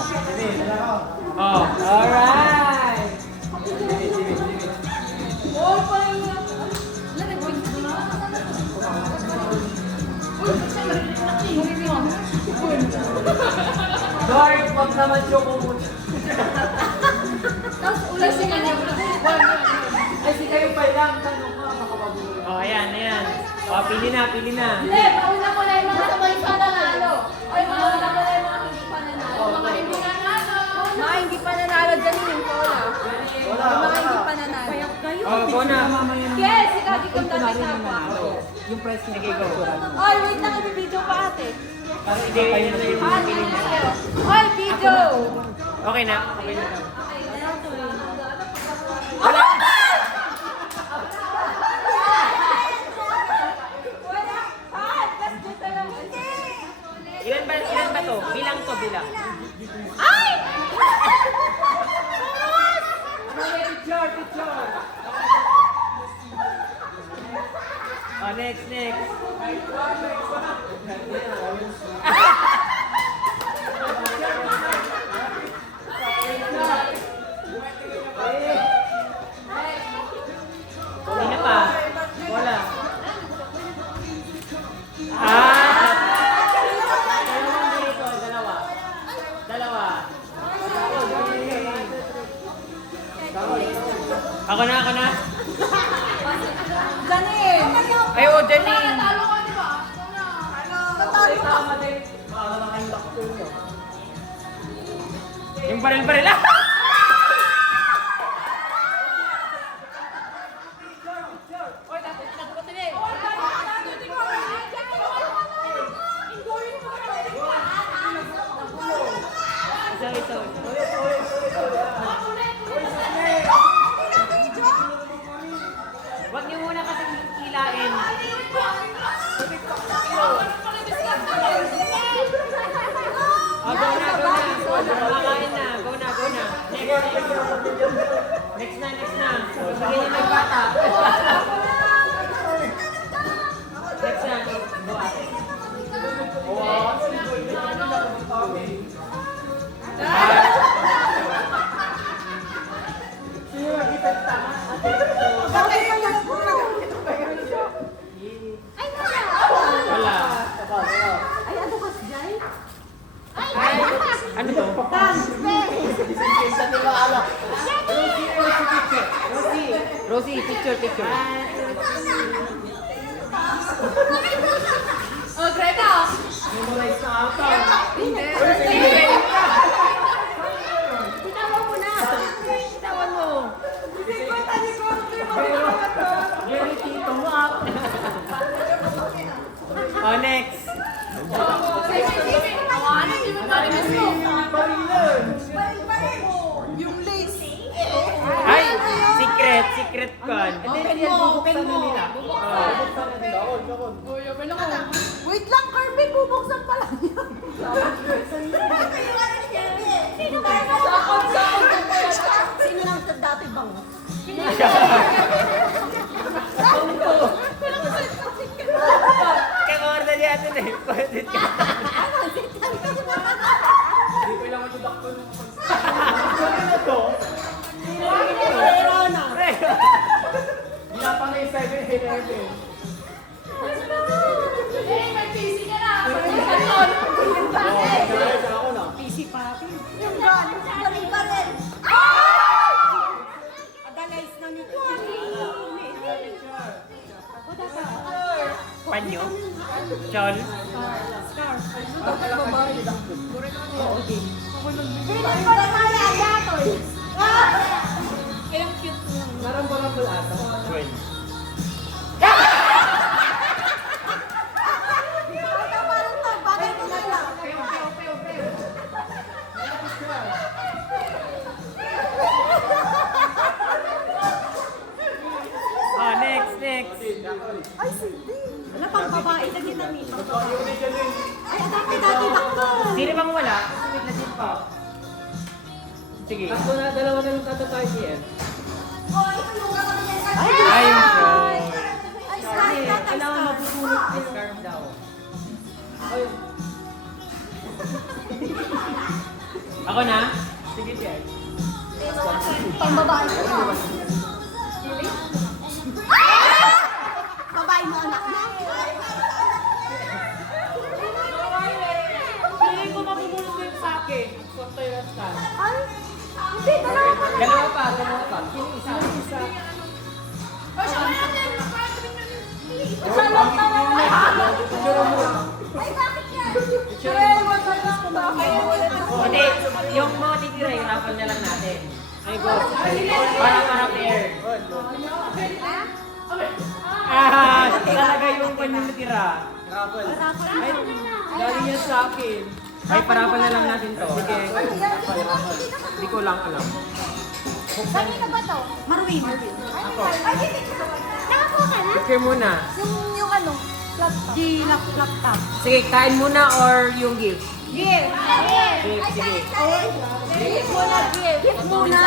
Oh, alright! Lord, wag naman choco muna. Tapos ulas si kanya. Ay, si kayo pa lang. Tanong ka, makapabulong. Oh, ayan, ayan. Oh, pili na, pili na. Hindi, pauna ko na yung mga sabay pa nanalo. Ay, pauna ko na yung mga hindi pa nanalo. Mga hindi nanalo. Mga hindi pa nanalo, dyan yung cola. Yung mga hindi pa nanalo. Oh, go na. Yes, si Kaki kung dati sa ako. Yung price niya. Sige, go. Ay, wait lang, ibibidyo pa ate. Hindi, yun na yung Ah, pili na. Ay, video! Okay na. Okay na. Wala! Ilan ba to? Bilang to, bilang. Ay! Picture, picture. Oh, next, next. Hindi na pa. Wala. Dalawa. Dalawa. Ako na, ako na. Janine! Ay, oh, Janine. Natalo ka, di ba? Natalo ka. Yung baril-baril. Ah! Wag niyo muna kasi hilain. Oh, go na, go na. Kumakain na. Go na, go na. Next, next. Next na, next na. Sige niyo may bata. Next na. Go ate. Wala. Ay, ano ka dyan? Ano to? Rosie, picture, picture. Oh, Greta! Memorize na ata. Bitawan mo na! Bitawan mo! Very tito mo up. Oh, next. Yung lace. Ay, secret, secret con. Open mo. Wait lang, Carmen, bubuksan pa lang yun. Sino lang dati bang? Kaya order yan na eh. Pwede ka. Hindi ko lang matudakto nung ano na to? Hindi pa na yung 7-11. May PC ka na. Ako na. PC pa. Yung galing sa galing pa rin. Adalize na ni Panyo? Chol? Scarf. Pinag ko na pala ang datoy. Kayang cute mo. Marambol ata. Well. Parang to, bagay mo na lang. Oh, next, next. Ay, hindi. Wala pang babae na ginamit. Ay, dati daktal. Sino bang wala? Sunod na din pa. Sige. Ako na, dalawa na yung tatatay siya. Ay, yung Ay, show. scarf na, Kailangan scarf. mapupulot yung scarf daw. Ay. Ako na? Sige, Pierre. Pambabae ko pa. Babae mo anak na. Feeling ko mabubulong ko yung sake. Kontoy lang ka. Ay, hindi, dalawa pa na. Dalawa pa. Sino isa? Isa lang talaga. Ay, bakit yan? Hindi, yung mga titira, hirapan na lang natin. Ay, go. Para pair. Talaga yung kanyang natira. Ay, galing yan sa akin. Ay, parapan na lang natin to. Sige. Hindi ko lang alam. Kanina ba to? Marwin. Ay, hindi. Nakakuha ka na? Picture muna. Yung ano? Laptop. Laptop. Sige, kain muna or yung gift? Gift. Gift, sige. Gift muna, gift. Gift muna.